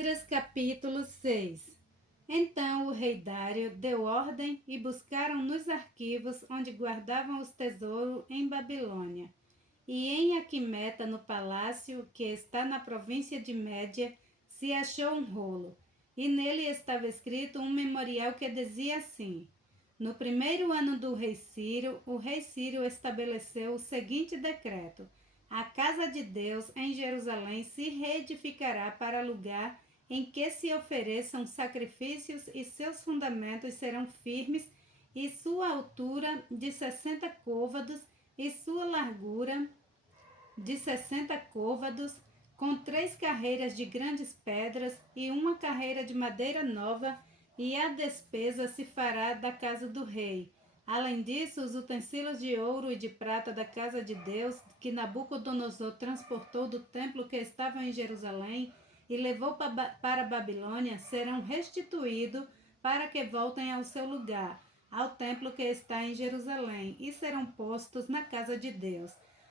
Esdras capítulo 6. Então o rei Dário deu ordem e buscaram nos arquivos onde guardavam os tesouros em Babilônia. E em Aquimeta, no palácio que está na província de Média, se achou um rolo. E nele estava escrito um memorial que dizia assim: No primeiro ano do rei Ciro, o rei Ciro estabeleceu o seguinte decreto: a casa de Deus em Jerusalém se reedificará para lugar em que se ofereçam sacrifícios e seus fundamentos serão firmes e sua altura de 60 côvados e sua largura de 60 côvados, com 3 carreiras de grandes pedras e uma carreira de madeira nova, e a despesa se fará da casa do rei. Além disso, os utensílios de ouro e de prata da casa de Deus, que Nabucodonosor transportou do templo que estava em Jerusalém e levou para a Babilônia, serão restituídos para que voltem ao seu lugar, ao templo que está em Jerusalém, e serão postos na casa de Deus.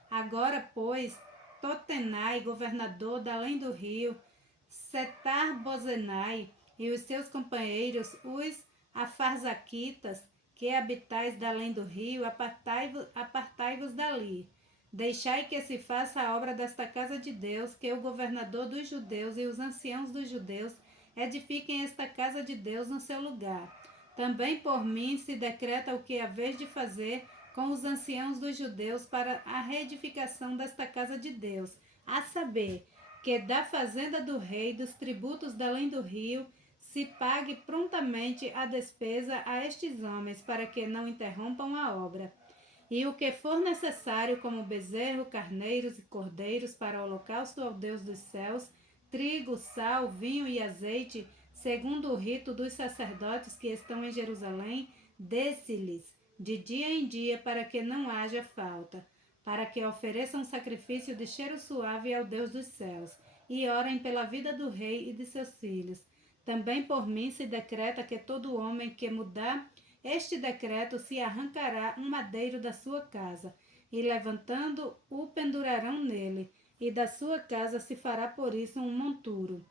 Agora, pois, Totenai, governador da além do rio, Setar-Bozenai e os seus companheiros, os afarzaquitas, que habitais da além do rio, apartai-vos dali. Deixai que se faça a obra desta casa de Deus, que o governador dos judeus e os anciãos dos judeus edifiquem esta casa de Deus no seu lugar. Também por mim se decreta o que haveis de fazer com os anciãos dos judeus para a reedificação desta casa de Deus, a saber, que da fazenda do rei, dos tributos da além do rio, se pague prontamente a despesa a estes homens, para que não interrompam a obra. E o que for necessário, como bezerro, carneiros e cordeiros para o holocausto ao Deus dos céus, trigo, sal, vinho e azeite, segundo o rito dos sacerdotes que estão em Jerusalém, dê-se-lhes de dia em dia, para que não haja falta, para que ofereçam sacrifício de cheiro suave ao Deus dos céus, e orem pela vida do rei e de seus filhos. Também por mim se decreta que todo homem que mudar este decreto se arrancará um madeiro da sua casa, e levantando o pendurarão nele, e da sua casa se fará por isso um monturo.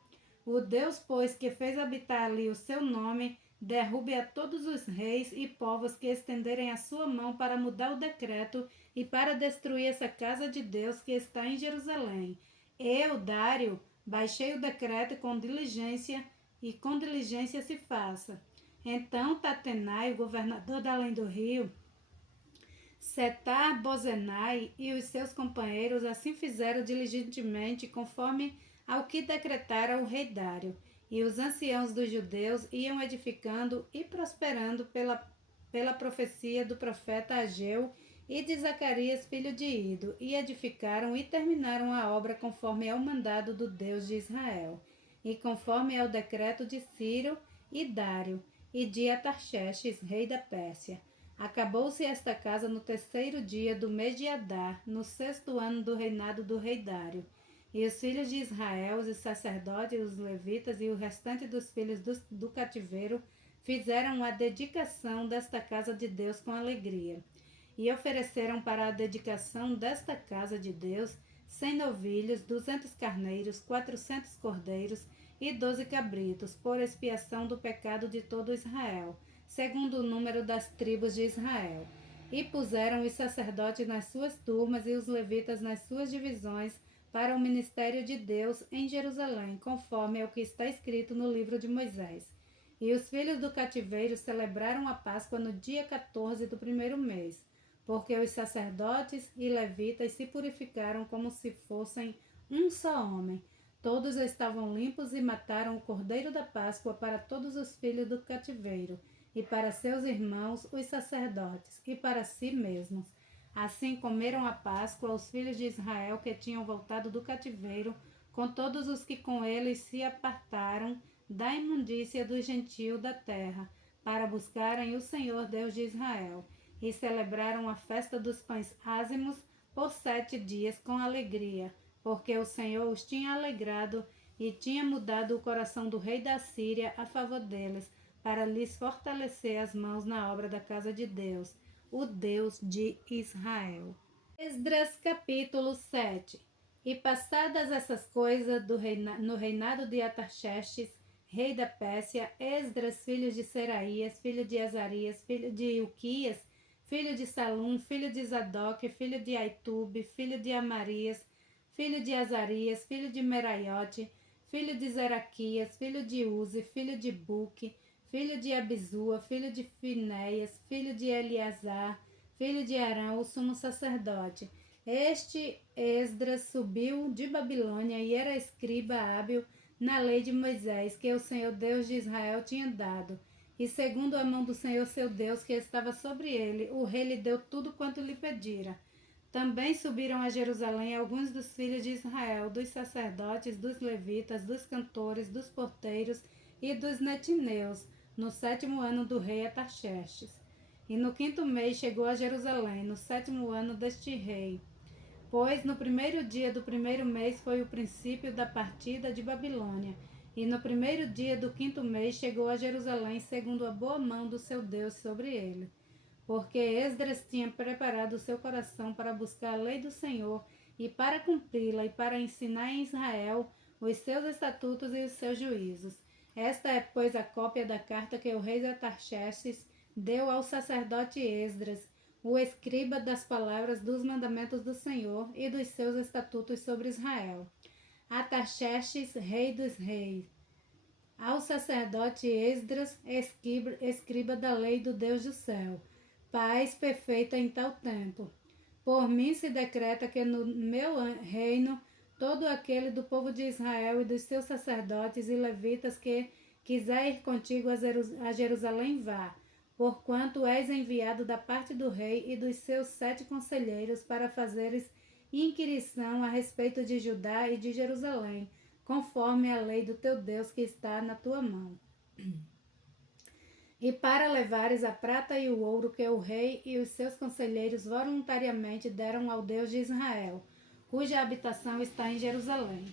O Deus, pois, que fez habitar ali o seu nome, derrube a todos os reis e povos que estenderem a sua mão para mudar o decreto e para destruir essa casa de Deus que está em Jerusalém. Eu, Dário, baixei o decreto com diligência se faça. Então Tatenai, o governador da além do rio, Setar-Bozenai e os seus companheiros assim fizeram diligentemente conforme ao que decretara o rei Dário. E os anciãos dos judeus iam edificando e prosperando pela profecia do profeta Ageu e de Zacarias, filho de Ido, e edificaram e terminaram a obra conforme ao mandado do Deus de Israel, e conforme ao decreto de Ciro e Dário, e de Atarxerxes, rei da Pérsia. Acabou-se esta casa no 3º dia do mês de Adar, no 6º ano do reinado do rei Dário. E os filhos de Israel, os sacerdotes, os levitas e o restante dos filhos do cativeiro fizeram a dedicação desta casa de Deus com alegria. E ofereceram para a dedicação desta casa de Deus 100 novilhos, 200 carneiros, 400 cordeiros e 12 cabritos, por expiação do pecado de todo Israel, segundo o número das tribos de Israel. E puseram os sacerdotes nas suas turmas e os levitas nas suas divisões para o ministério de Deus em Jerusalém, conforme ao que está escrito no livro de Moisés. E os filhos do cativeiro celebraram a Páscoa no dia 14 do 1º mês, porque os sacerdotes e levitas se purificaram como se fossem um só homem. Todos estavam limpos e mataram o cordeiro da Páscoa para todos os filhos do cativeiro, e para seus irmãos, os sacerdotes, e para si mesmos. Assim comeram a Páscoa os filhos de Israel que tinham voltado do cativeiro, com todos os que com eles se apartaram da imundícia dos gentios da terra, para buscarem o Senhor Deus de Israel. E celebraram a festa dos pães ázimos por 7 dias com alegria, porque o Senhor os tinha alegrado e tinha mudado o coração do rei da Síria a favor deles, para lhes fortalecer as mãos na obra da casa de Deus, o Deus de Israel. Esdras capítulo 7. E passadas essas coisas no reinado de Artaxerxes, rei da Pérsia, Esdras, filho de Seraías, filho de Azarias, filho de Ilquias, filho de Salum, filho de Zadok, filho de Aitube, filho de Amarias, filho de Azarias, filho de Meraiote, filho de Zeraquias, filho de Uzi, filho de Buque, filho de Abizua, filho de Finéias, filho de Eleazar, filho de Arão, o sumo sacerdote. Este Esdras subiu de Babilônia e era escriba hábil na lei de Moisés, que o Senhor Deus de Israel tinha dado. E segundo a mão do Senhor seu Deus, que estava sobre ele, o rei lhe deu tudo quanto lhe pedira. Também subiram a Jerusalém alguns dos filhos de Israel, dos sacerdotes, dos levitas, dos cantores, dos porteiros e dos netineus, no 7º ano do rei Artaxerxes. E no 5º mês chegou a Jerusalém, no 7º ano deste rei. Pois no 1º dia do 1º mês foi o princípio da partida de Babilônia, e no 1º dia do 5º mês chegou a Jerusalém, segundo a boa mão do seu Deus sobre ele. Porque Esdras tinha preparado o seu coração para buscar a lei do Senhor e para cumpri-la e para ensinar em Israel os seus estatutos e os seus juízos. Esta é, pois, a cópia da carta que o rei Artaxerxes deu ao sacerdote Esdras, o escriba das palavras dos mandamentos do Senhor e dos seus estatutos sobre Israel. Artaxerxes, rei dos reis. Ao sacerdote Esdras, escriba da lei do Deus do céu. Paz perfeita em tal tempo. Por mim se decreta que no meu reino todo aquele do povo de Israel e dos seus sacerdotes e levitas que quiser ir contigo a Jerusalém vá, porquanto és enviado da parte do rei e dos seus 7 conselheiros para fazeres inquirição a respeito de Judá e de Jerusalém, conforme a lei do teu Deus que está na tua mão. E para levares a prata e o ouro que o rei e os seus conselheiros voluntariamente deram ao Deus de Israel, cuja habitação está em Jerusalém.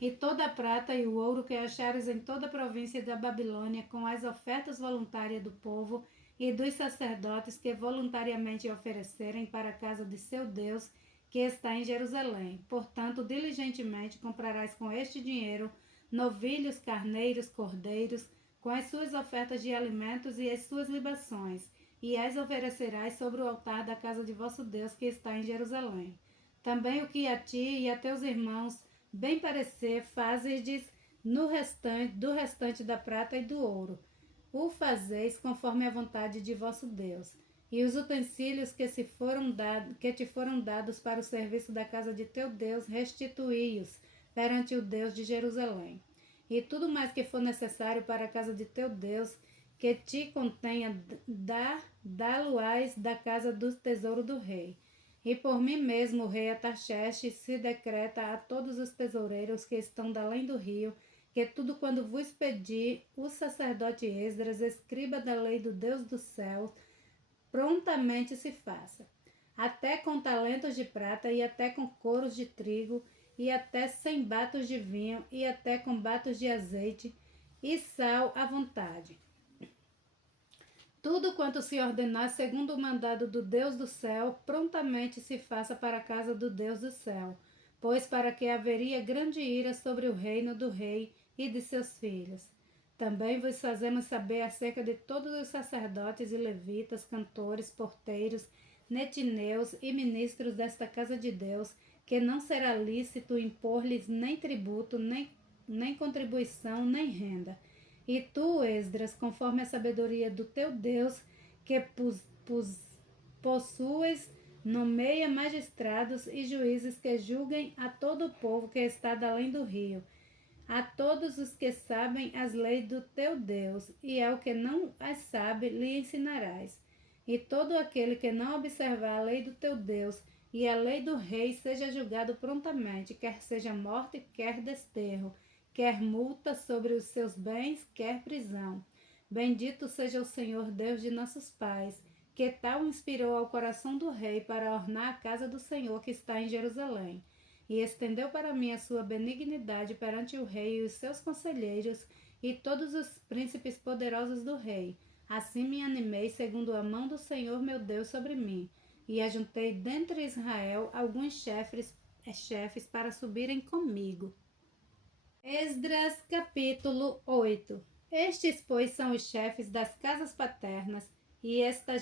E toda a prata e o ouro que achares em toda a província da Babilônia, com as ofertas voluntárias do povo e dos sacerdotes que voluntariamente oferecerem para a casa de seu Deus, que está em Jerusalém. Portanto, diligentemente comprarás com este dinheiro novilhos, carneiros, cordeiros, com as suas ofertas de alimentos e as suas libações, e as oferecerás sobre o altar da casa de vosso Deus que está em Jerusalém. Também o que a ti e a teus irmãos bem parecer fazes do restante da prata e do ouro. O fazeis conforme a vontade de vosso Deus. E os utensílios que te foram dados para o serviço da casa de teu Deus, restituí-os perante o Deus de Jerusalém. E tudo mais que for necessário para a casa de teu Deus, que te contenha, dá-lo-ás da casa do tesouro do rei. E por mim mesmo, o rei Artaxerxes, se decreta a todos os tesoureiros que estão da além do rio, que tudo quando vos pedir, o sacerdote Esdras, escriba da lei do Deus do céu, prontamente se faça, até com talentos de prata e até com coros de trigo, e até 100 batos de vinho, e até com batos de azeite, e sal à vontade. Tudo quanto se ordenar segundo o mandado do Deus do céu, prontamente se faça para a casa do Deus do céu, pois para que haveria grande ira sobre o reino do rei e de seus filhos. Também vos fazemos saber acerca de todos os sacerdotes e levitas, cantores, porteiros, netineus e ministros desta casa de Deus, que não será lícito impor-lhes nem tributo, nem contribuição, nem renda. E tu, Esdras, conforme a sabedoria do teu Deus, que possues, nomeia magistrados e juízes que julguem a todo o povo que está da além do rio, a todos os que sabem as leis do teu Deus, e ao que não as sabe, lhe ensinarás. E todo aquele que não observar a lei do teu Deus e a lei do rei seja julgado prontamente, quer seja morte, quer desterro, quer multa sobre os seus bens, quer prisão. Bendito seja o Senhor Deus de nossos pais, que tal inspirou ao coração do rei para ornar a casa do Senhor que está em Jerusalém, e estendeu para mim a sua benignidade perante o rei e os seus conselheiros e todos os príncipes poderosos do rei. Assim me animei segundo a mão do Senhor meu Deus sobre mim, e ajuntei dentre Israel alguns chefes chefes para subirem comigo. Esdras capítulo 8. Estes, pois, são os chefes das casas paternas, e esta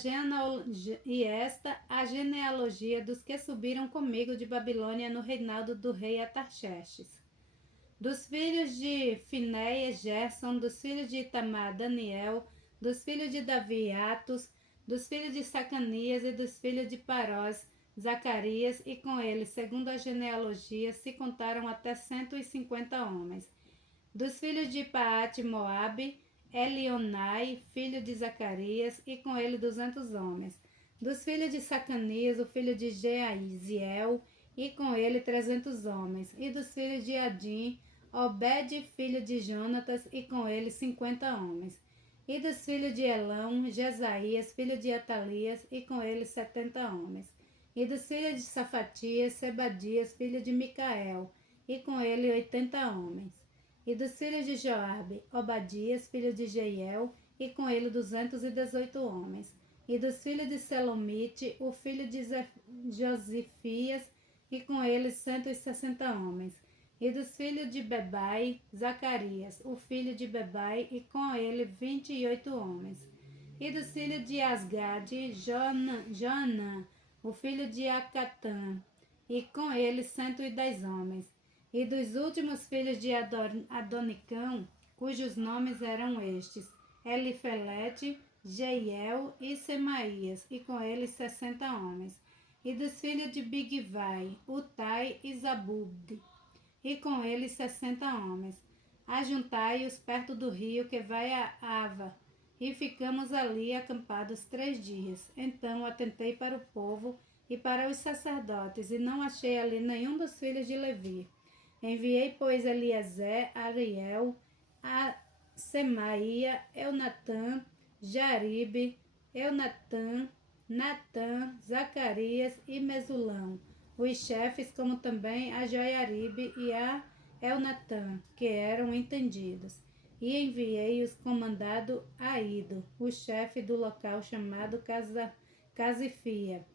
a genealogia dos que subiram comigo de Babilônia no reinado do rei Atarxerxes. Dos filhos de Finéias, Gerson; dos filhos de Itamar, Daniel; dos filhos de Davi, Atos; dos filhos de Sacanias e dos filhos de Parós, Zacarias; e com eles, segundo a genealogia, se contaram até 150 homens. Dos filhos de Paate, Moabe, Elionai, filho de Zacarias, e com ele 200 homens. Dos filhos de Sacanias, o filho de Jeaziel, e com ele 300 homens. E dos filhos de Adim, Obed, filho de Jonatas, e com ele 50 homens. E dos filhos de Elão, Jesaías, filho de Atalias, e com ele 70 homens. E dos filhos de Safatias, Sebadias, filho de Micael, e com ele 80 homens. E dos filhos de Joabe, Obadias, filho de Jeiel, e com ele 218 homens. E dos filhos de Selomite, o filho de Josifias, e com ele 160 homens. E dos filhos de Bebai, Zacarias, o filho de Bebai, e com ele 28 homens. E dos filhos de Asgade, Joanã, o filho de Acatã, e com ele 110 homens. E dos últimos filhos de Adonicão, cujos nomes eram estes: Elifelete, Jeiel e Semaías, e com eles 60 homens. E dos filhos de Bigvai, Utai e Zabud, e com eles 60 homens. Ajuntai-os perto do rio que vai a Ava, e ficamos ali acampados 3 dias. Então atentei para o povo e para os sacerdotes, e não achei ali nenhum dos filhos de Levi. Enviei, pois, Eliezer, Ariel, a Semaia, Eunatã, Jaribe, Eunatã, Natã, Zacarias e Mesulão, os chefes, como também a Joiaribe e a Elnatã, que eram entendidos. E enviei os comandado a Ido, o chefe do local chamado Casifia,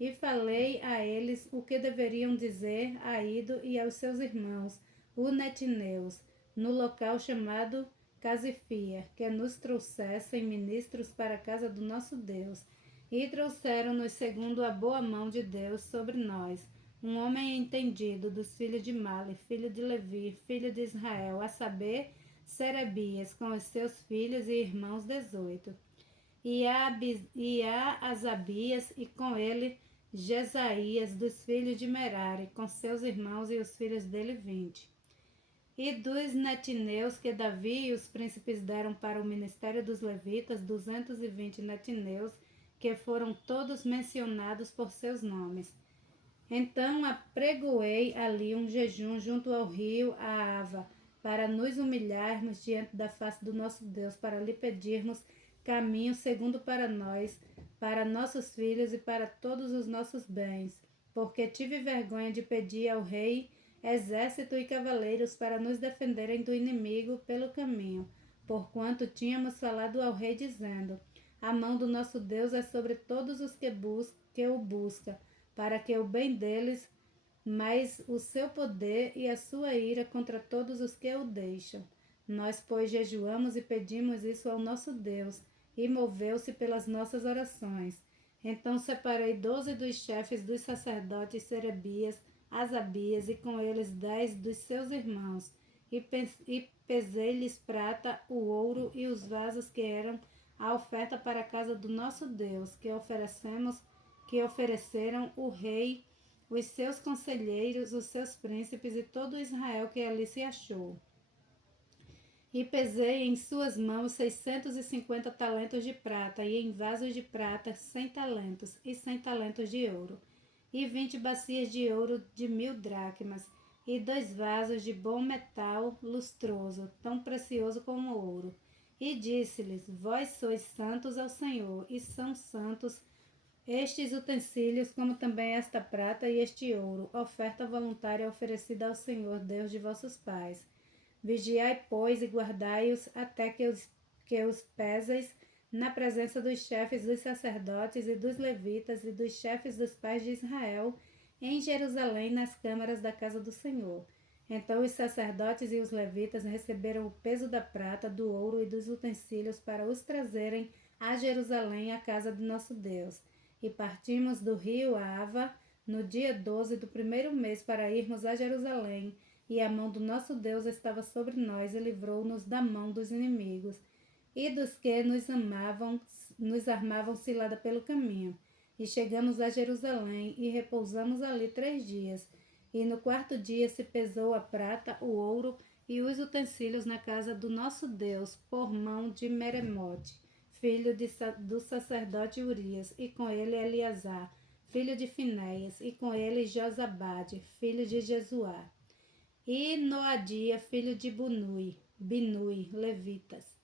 e falei a eles o que deveriam dizer a Ido e aos seus irmãos, Netineus, no local chamado Casifia, que nos trouxessem ministros para a casa do nosso Deus. E trouxeram-nos segundo a boa mão de Deus sobre nós, um homem entendido dos filhos de Mali, filho de Levi, filho de Israel, a saber, Serebias, com os seus filhos e irmãos 18. E a Asabias, e com ele Jesaías, dos filhos de Merari, com seus irmãos e os filhos dele 20. E dos netineus que Davi e os príncipes deram para o ministério dos levitas, 220 netineus, que foram todos mencionados por seus nomes. Então apregoei ali um jejum junto ao rio Aava, para nos humilharmos diante da face do nosso Deus, para lhe pedirmos caminho segundo para nós, para nossos filhos e para todos os nossos bens, porque tive vergonha de pedir ao rei exército e cavaleiros para nos defenderem do inimigo pelo caminho, porquanto tínhamos falado ao rei dizendo: a mão do nosso Deus é sobre todos os que o busca, para que o bem deles, mas o seu poder e a sua ira contra todos os que o deixam. Nós, pois, jejuamos e pedimos isso ao nosso Deus, e moveu-se pelas nossas orações. Então separei 12 dos chefes dos sacerdotes Serebias, Asabias, e com eles 10 dos seus irmãos, e pesei-lhes prata, o ouro e os vasos que eram a oferta para a casa do nosso Deus, que ofereceram o rei, os seus conselheiros, os seus príncipes e todo Israel que ali se achou. E pesei em suas mãos 650 talentos de prata, e em vasos de prata 100 talentos, e 100 talentos de ouro, e 20 bacias de ouro de 1000 dracmas, e 2 vasos de bom metal lustroso, tão precioso como ouro. E disse-lhes: vós sois santos ao Senhor, e são santos estes utensílios, como também esta prata e este ouro, oferta voluntária oferecida ao Senhor, Deus de vossos pais. Vigiai, pois, e guardai-os até que os peseis na presença dos chefes dos sacerdotes e dos levitas e dos chefes dos pais de Israel, em Jerusalém, nas câmaras da casa do Senhor. Então os sacerdotes e os levitas receberam o peso da prata, do ouro e dos utensílios para os trazerem a Jerusalém, à casa de nosso Deus. E partimos do rio Ava no dia 12 do primeiro mês para irmos a Jerusalém, e a mão do nosso Deus estava sobre nós e livrou-nos da mão dos inimigos e dos que nos armavam cilada pelo caminho. E chegamos a Jerusalém e repousamos ali 3 dias. E no 4º dia se pesou a prata, o ouro e os utensílios na casa do nosso Deus, por mão de Meremote, filho do sacerdote Urias, e com ele Eleazar, filho de Finéias, e com ele Josabade, filho de Jesuá, e Noadia, filho de Binui, levitas.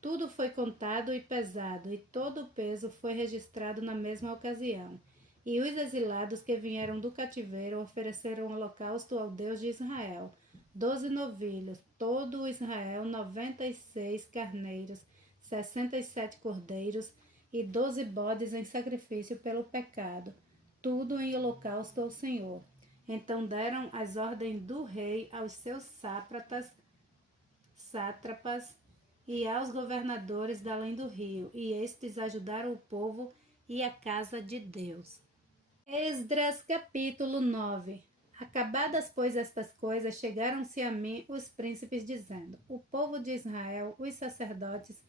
Tudo foi contado e pesado, e todo o peso foi registrado na mesma ocasião. E os exilados que vieram do cativeiro ofereceram holocausto ao Deus de Israel, 12 novilhos, todo o Israel, 96 carneiros, 67 cordeiros e 12 bodes em sacrifício pelo pecado, tudo em holocausto ao Senhor. Então deram as ordens do rei aos seus sátrapas e aos governadores da além do rio, e estes ajudaram o povo e a casa de Deus. Esdras capítulo 9. Acabadas, pois, estas coisas, chegaram-se a mim os príncipes, dizendo: O povo de Israel, os sacerdotes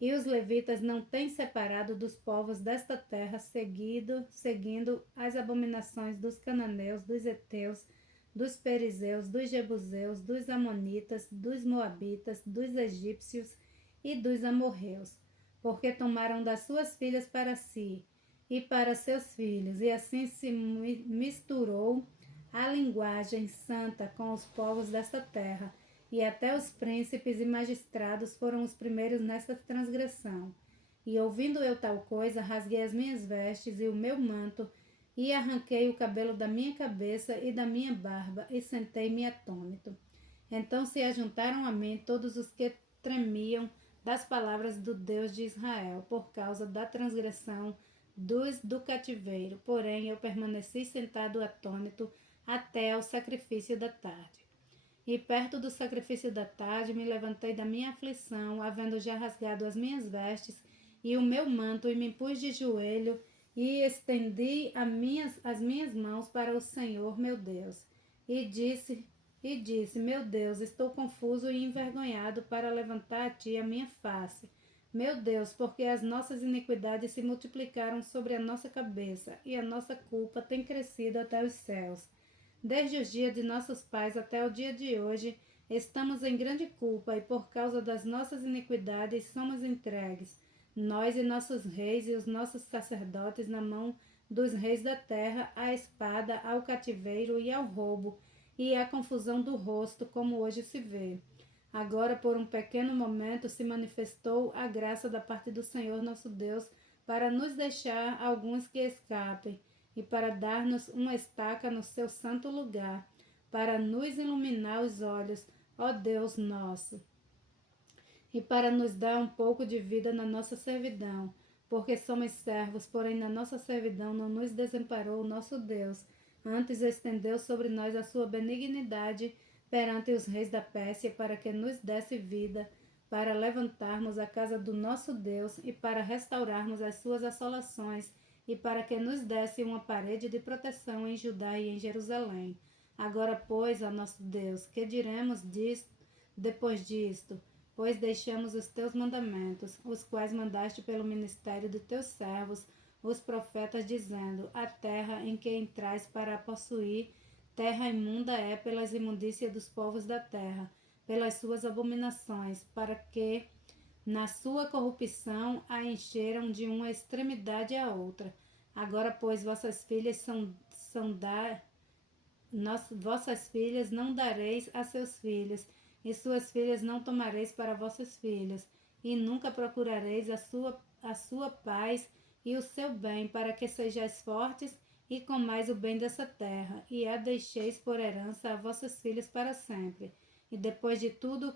e os levitas não têm separado dos povos desta terra, seguindo as abominações dos cananeus, dos heteus, dos perizeus, dos jebuseus, dos amonitas, dos moabitas, dos egípcios e dos amorreus, porque tomaram das suas filhas para si e para seus filhos, e assim se misturou a linguagem santa com os povos desta terra, e até os príncipes e magistrados foram os primeiros nesta transgressão. E ouvindo eu tal coisa, rasguei as minhas vestes e o meu manto, e arranquei o cabelo da minha cabeça e da minha barba, e sentei-me atônito. Então se ajuntaram a mim todos os que tremiam das palavras do Deus de Israel, por causa da transgressão do cativeiro. Porém, eu permaneci sentado atônito até ao sacrifício da tarde. E perto do sacrifício da tarde me levantei da minha aflição, havendo já rasgado as minhas vestes e o meu manto, e me pus de joelho e estendi as minhas mãos para o Senhor meu Deus. E disse, meu Deus, estou confuso e envergonhado para levantar a ti a minha face. Meu Deus, porque as nossas iniquidades se multiplicaram sobre a nossa cabeça, e a nossa culpa tem crescido até os céus. Desde os dias de nossos pais até o dia de hoje, estamos em grande culpa, e por causa das nossas iniquidades somos entregues, nós e nossos reis e os nossos sacerdotes, na mão dos reis da terra, à espada, ao cativeiro e ao roubo, e à confusão do rosto, como hoje se vê. Agora, por um pequeno momento, se manifestou a graça da parte do Senhor nosso Deus para nos deixar alguns que escapem e para dar-nos uma estaca no seu santo lugar, para nos iluminar os olhos, ó Deus nosso, e para nos dar um pouco de vida na nossa servidão, porque somos servos, porém na nossa servidão não nos desamparou o nosso Deus, antes estendeu sobre nós a sua benignidade perante os reis da Pérsia, para que nos desse vida, para levantarmos a casa do nosso Deus e para restaurarmos as suas assolações, e para que nos desse uma parede de proteção em Judá e em Jerusalém. Agora, pois, ó nosso Deus, que diremos depois disto? Pois deixamos os teus mandamentos, os quais mandaste pelo ministério de teus servos, os profetas, dizendo: a terra em que entrais para a possuir, terra imunda é pelas imundícias dos povos da terra, pelas suas abominações, para que na sua corrupção a encheram de uma extremidade à outra. Agora, pois, vossas filhas vossas filhas não dareis a seus filhos, e suas filhas não tomareis para vossas filhas, e nunca procurareis a sua paz e o seu bem, para que sejais fortes e comais o bem dessa terra, e a deixeis por herança a vossas filhas para sempre. E depois de tudo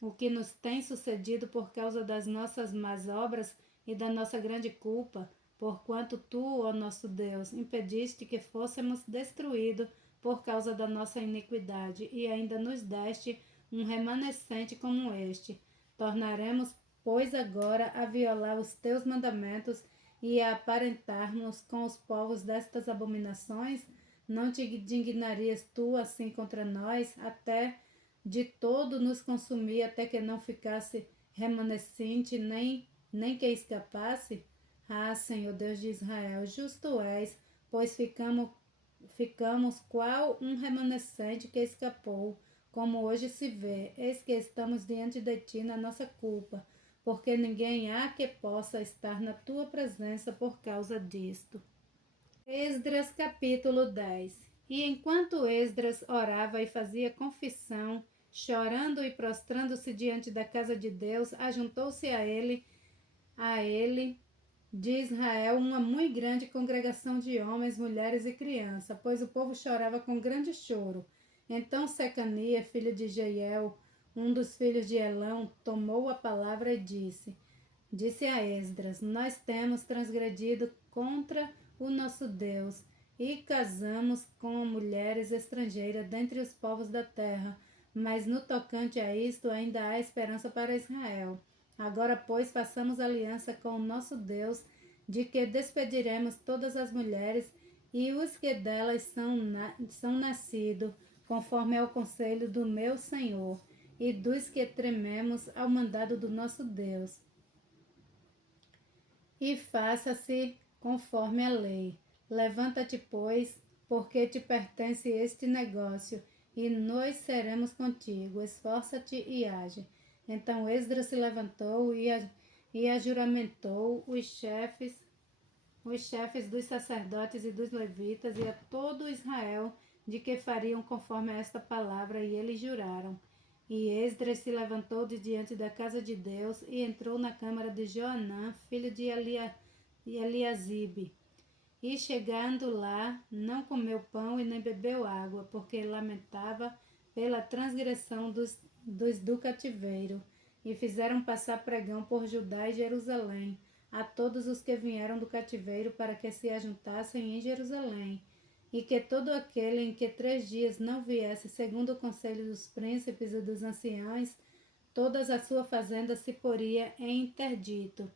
o que nos tem sucedido por causa das nossas más obras e da nossa grande culpa, porquanto tu, ó nosso Deus, impediste que fôssemos destruídos por causa da nossa iniquidade, e ainda nos deste um remanescente como este. Tornaremos, pois, agora a violar os teus mandamentos e a aparentarmos com os povos destas abominações? Não te indignarias tu assim contra nós, até de todo nos consumir, até que não ficasse remanescente, nem que escapasse? Ah, Senhor Deus de Israel, justo és, pois ficamos qual um remanescente que escapou, como hoje se vê. Eis que estamos diante de ti na nossa culpa, porque ninguém há que possa estar na tua presença por causa disto. Esdras capítulo 10. E enquanto Esdras orava e fazia confissão, chorando e prostrando-se diante da casa de Deus, ajuntou-se a ele de Israel uma muito grande congregação de homens, mulheres e crianças, pois o povo chorava com grande choro. Então Secania, filho de Jeiel, um dos filhos de Elão, tomou a palavra e disse a Esdras: Nós temos transgredido contra o nosso Deus e casamos com mulheres estrangeiras dentre os povos da terra, mas no tocante a isto ainda há esperança para Israel. Agora, pois, façamos aliança com o nosso Deus, de que despediremos todas as mulheres e os que delas são nascidos, conforme ao conselho do meu Senhor, e dos que trememos ao mandado do nosso Deus. E faça-se conforme a lei. Levanta-te, pois, porque te pertence este negócio, e nós seremos contigo. Esforça-te e age. Então Esdras se levantou e ajuramentou os chefes dos sacerdotes e dos levitas e a todo Israel de que fariam conforme a esta palavra, e eles juraram. E Esdras se levantou de diante da casa de Deus e entrou na câmara de Joanã, filho de Eliasibe. E chegando lá, não comeu pão e nem bebeu água, porque lamentava pela transgressão dos do cativeiro. E fizeram passar pregão por Judá e Jerusalém, a todos os que vieram do cativeiro, para que se ajuntassem em Jerusalém, e que todo aquele em que 3 dias não viesse, segundo o conselho dos príncipes e dos anciãos, toda a sua fazenda se poria em interdito,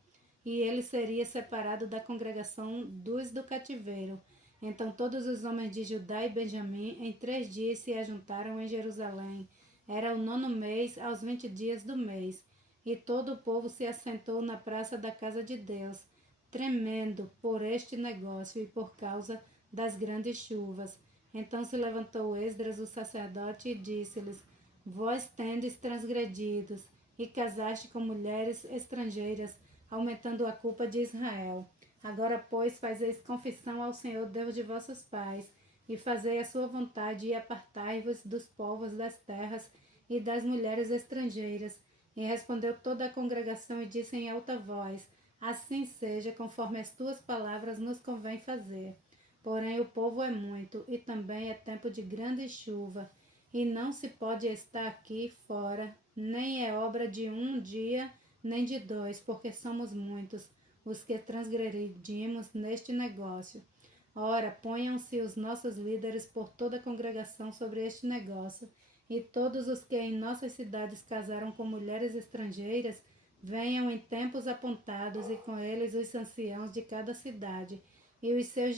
e ele seria separado da congregação dos do cativeiro. Então todos os homens de Judá e Benjamim em 3 dias se ajuntaram em Jerusalém. Era o 9º mês, aos 20 dias do mês. E todo o povo se assentou na praça da casa de Deus, tremendo por este negócio e por causa das grandes chuvas. Então se levantou Esdras, o sacerdote, e disse-lhes: Vós tendes transgredidos, e casaste com mulheres estrangeiras, aumentando a culpa de Israel. Agora, pois, fazeis confissão ao Senhor Deus de vossos pais, e fazei a sua vontade, e apartai-vos dos povos das terras e das mulheres estrangeiras. E respondeu toda a congregação e disse em alta voz: Assim seja, conforme as tuas palavras nos convém fazer. Porém o povo é muito, e também é tempo de grande chuva, e não se pode estar aqui fora, nem é obra de um dia, nem de 2, porque somos muitos os que transgredimos neste negócio. Ora, ponham-se os nossos líderes por toda a congregação sobre este negócio, e todos os que em nossas cidades casaram com mulheres estrangeiras, venham em tempos apontados, e com eles os anciãos de cada cidade, e os seus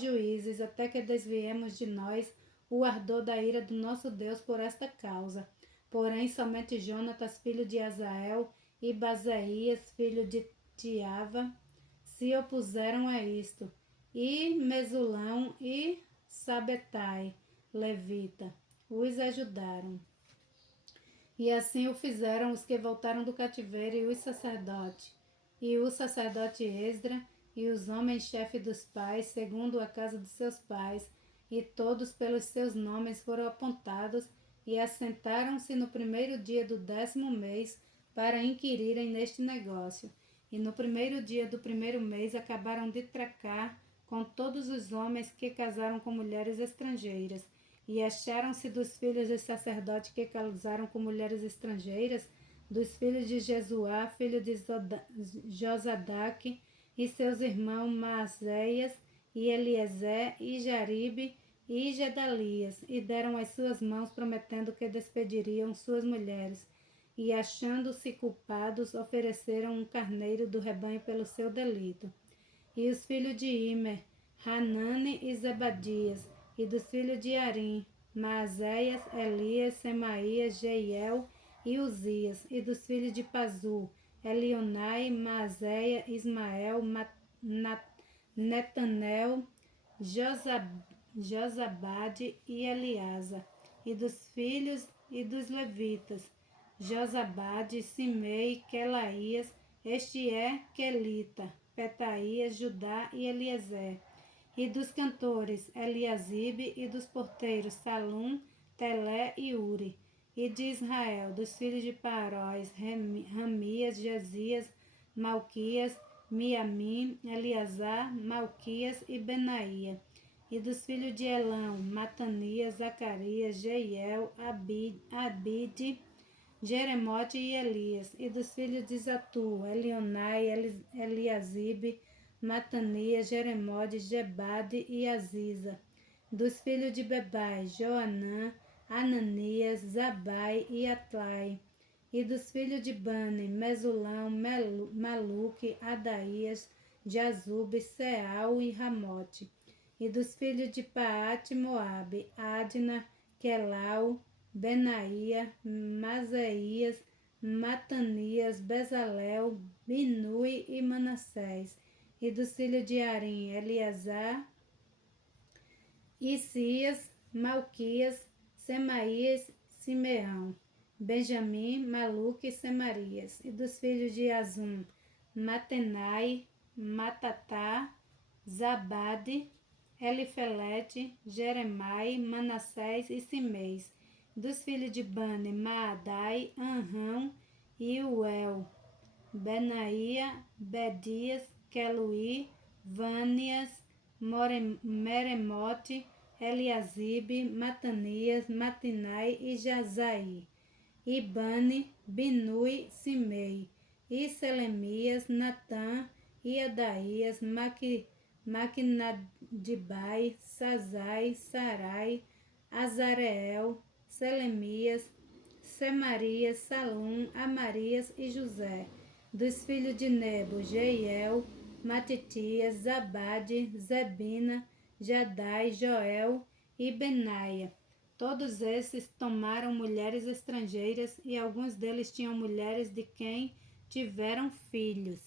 juízes, até que desviemos de nós o ardor da ira do nosso Deus por esta causa. Porém, somente Jonatas, filho de Azael, e Bazeías, filho de Tiava, se opuseram a isto, e Mesulão e Sabetai, levita, os ajudaram. E assim o fizeram os que voltaram do cativeiro e o sacerdote Esdra, e os homens-chefe dos pais, segundo a casa de seus pais, e todos pelos seus nomes foram apontados, e assentaram-se no 1º dia do 10º mês, para inquirirem neste negócio. E no 1º dia do 1º mês acabaram de tracar com todos os homens que casaram com mulheres estrangeiras. E acharam-se dos filhos dos sacerdotes que casaram com mulheres estrangeiras, dos filhos de Jesuá, filho de Josadaque, e seus irmãos Maazéias, e Eliezer, e Jaribe, e Gedalias, e deram as suas mãos, prometendo que despediriam suas mulheres. E, achando-se culpados, ofereceram um carneiro do rebanho pelo seu delito. E os filhos de Imer, Hanane e Zebadias, e dos filhos de Arim, Maazéias, Elias, Semaías, Jeiel e Uzias, e dos filhos de Pazu, Elionai, Maazéia, Ismael, Netanel, Josabade e Eliasa, e dos filhos e dos levitas, Josabade, Simei, Quelaías, este é Quelita, Petaías, Judá e Eliezer, e dos cantores Eliasibe, e dos porteiros Salum, Telé e Uri, e de Israel, dos filhos de Paróis, Ramias, Jezias, Malquias, Miamim, Eleazar, Malquias e Benaía, e dos filhos de Elão, Matanias, Zacarias, Jeiel, Abide, Jeremote e Elias, e dos filhos de Zatu, Elionai, Eliasibe, Matanias, Jeremode, Gebade e Aziza, dos filhos de Bebai, Joanã, Ananias, Zabai e Atlai, e dos filhos de Bani, Mesulão, Maluque, Adaías, Jazube, Seal e Ramote, e dos filhos de Paate, Moabe, Adna, Quelau, Benaía, Mazeías, Matanias, Bezalel, Binui e Manassés, e dos filhos de Arim, Eleazar, Isias, Malquias, Semaías, Simeão, Benjamim, Maluque e Semarias, e dos filhos de Azum, Matenai, Matatá, Zabade, Elifelete, Jeremai, Manassés e Simeis, dos filhos de Bani, Maadai, Anrão e Uel, Benaía, Bedias, Queluí, Vânias, Meremote, Eliasibe, Matanias, Matinai e Jazaí, e Bani, Binui, Simei, e Selemias, Natã, e Adaías, Maquinadibai, Sazai, Sarai, Azareel, Selemias, Semarias, Salum, Amarias e José, dos filhos de Nebo, Jeiel, Matitias, Zabade, Zebina, Jadai, Joel e Benaia. Todos esses tomaram mulheres estrangeiras, e alguns deles tinham mulheres de quem tiveram filhos.